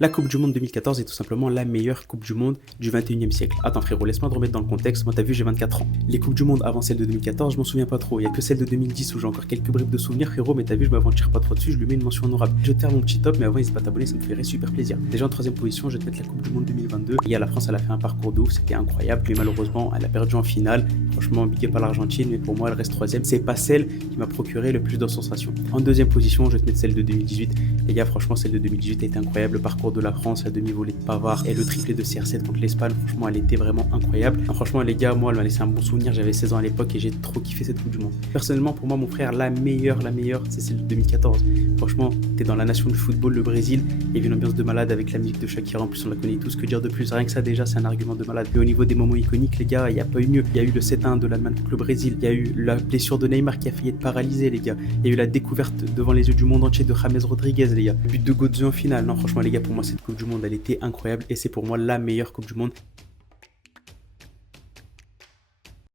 La Coupe du Monde 2014 est tout simplement la meilleure Coupe du Monde du 21e siècle. Attends frérot, laisse-moi te remettre dans le contexte. Moi t'as vu, j'ai 24 ans. Les Coupes du Monde avant celle de 2014, je m'en souviens pas trop. Il y a que celle de 2010 où j'ai encore quelques bribes de souvenirs frérot, mais t'as vu, je m'aventure pas trop dessus, je lui mets une mention honorable. Je termine mon petit top, mais avant n'hésite pas à t'abonner, ça me ferait super plaisir. Déjà en troisième position, je vais te mettre la Coupe du Monde 2022. Et la France, elle a fait un parcours de ouf, c'était incroyable, mais malheureusement, elle a perdu en finale. Franchement, big up à l'Argentine, mais pour moi, elle reste troisième. C'est pas celle qui m'a procuré le plus de sensations. En deuxième position, je vais te mettre celle de 2018. Les gars, franchement, celle de 2018 était incroyable. Le parcours de la France, la demi-volée de Pavard et le triplé de CR7 contre l'Espagne, franchement, elle était vraiment incroyable. Alors, franchement, les gars, moi, elle m'a laissé un bon souvenir. J'avais 16 ans à l'époque et j'ai trop kiffé cette Coupe du Monde. Personnellement, pour moi, mon frère, la meilleure, c'est celle de 2014. Franchement, t'es dans la nation du football, le Brésil. Il y avait une ambiance de malade avec la musique de Shakira. En plus, on la connaît tous. Que dire de plus? Rien que ça, déjà, c'est un argument de malade. Et au niveau des moments iconiques, les gars, il n'y a pas eu mieux. Il y a eu le 7-1 de l'Allemagne contre le Brésil. Il y a eu la blessure de Neymar qui a failli être paralysé, les gars. Il y a eu la découverte devant les yeux du monde entier de James Rodriguez, les gars. Le but de Götze en finale. Non, franchement, les gars, pour moi, cette Coupe du Monde, elle était incroyable et c'est pour moi la meilleure Coupe du Monde